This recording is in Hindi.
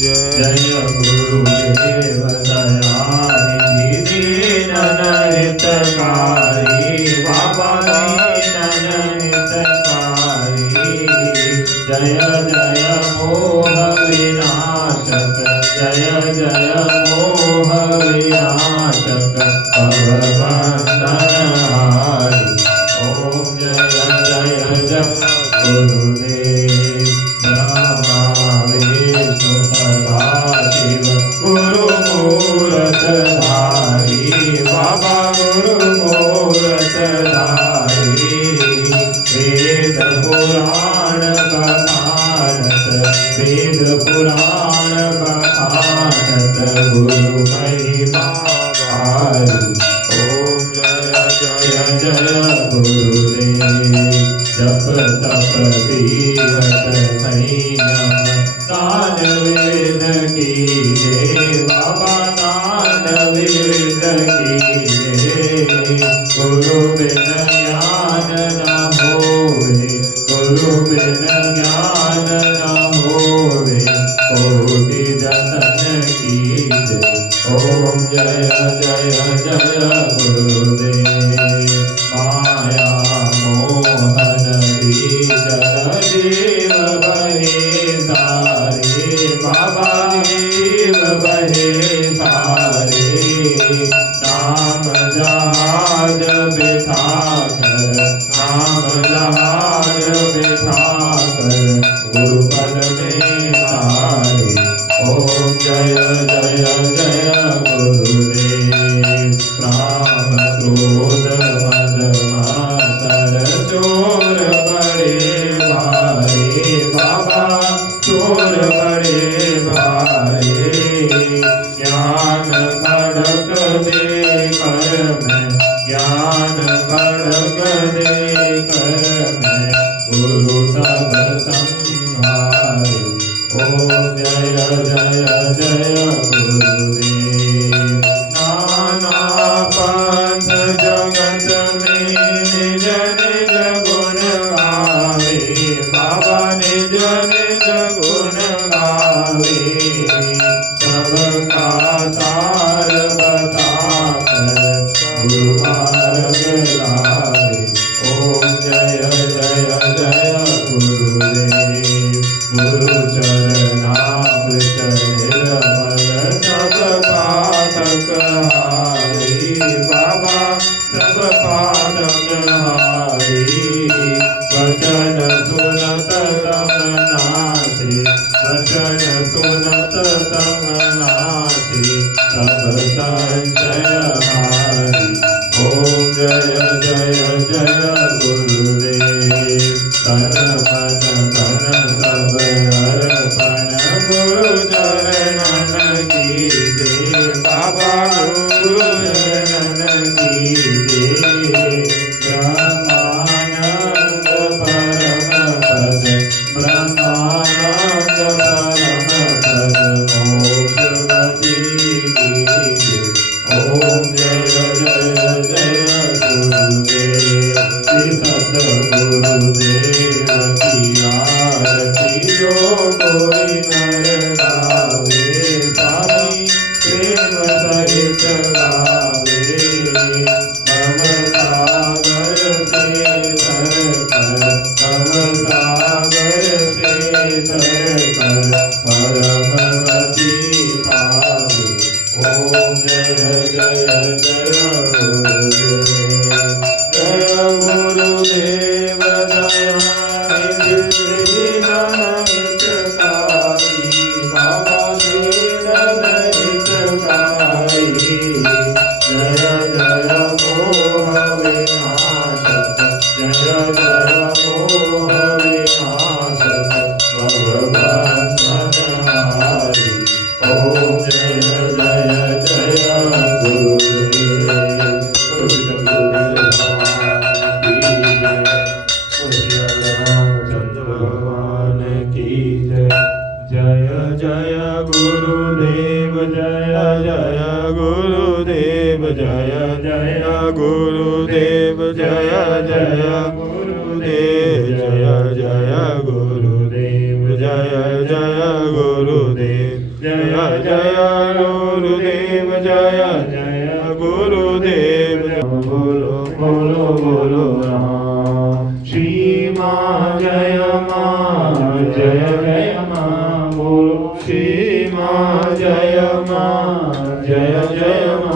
जय गुरुदेव दयानिधि दीनन हितकारी बाबा दीनन हितकारी जय जय मोह विनाशक जय जय मोह विनाशक भवबंधनहारी ओम जय जय जय गुरुदेव ब्रह्मा विष्णु सदाशिव गुरु मूरत धारी बाबा गुरु मूरत धारी वेद पुराण बखानत वेद पुराण बखानत गुरु महिमा भारी ओम जय जय जय गुरुदेव जप तप तीरथ संयम दान वेद की जय बाबा दान वेद की जय गुरु बिन ज्ञान न होवे गुरु बिन ज्ञान न होवे कोटि जतन की जय ओम जय जय जय गुरुदेव माया मोहन जीव बहे सारे बाबा जीव बहे सारे नाम जहाज बिठा कर नाम जहाज बिठा कर गुरुपद में तारे ओम जय जय जय गुरुदेव राम क्रोध मद मातर चोर बड़े भारे बाबा चोर बड़े भारे ज्ञान खड़क दे कर मैं ज्ञान खड़क दे कर मैं गुरु तब संहारे ओम जय जय जय गुरुदेव नाना पंथ जगत में निज निज गुण गावे बाबा निज निज गुण गावे सबका सार बता कर गुरु मार्ग लावे ओम जय जय जय गुरुदेव गुरु चरणामृत निर्मल सब पातक हारी बाबा सब पातक हारी वचन सुनत तम नासी वचन सुनत तम नासी सब संशय हारी ओम जय जय जय गुरुदेव तन मन धन सब अर्पण गुरु चरणन की जय बाबा गुरु चरणन की जय ब्रह्मानंद परम पद ब्रह्मानंद परम पद मोक्षवती की जय ओम जय जय जय गुरुदेव श्री सद्गुरुदेव की आरती जो कोई नर गावे स्वामी प्रेम सहित गावे भव सागर से तर कर भव सागर से तर कर परमवती पावे ओम जय जय जय गुरुदेव जय गुरुदेव दयानिधि दीनन हितकारी बाबा दीनन हितकारी जय जय मोह विनाशक जय जय मोह विनाशक भवबंधनहारी ओम जय जय जय गुरुदेव भगवान की जय जय गुरुदेव जय जय गुरुदेव जय जय गुरुदेव जय जय गुरुदेव जय जय गुरुदेव जय जय गुरुदेव જય જય ગુરુદેવ જય જય ગુરુદેવ બોલો બોલો બોલો રામ શ્રી માં જય માં બોલો શ્રી માં જય જય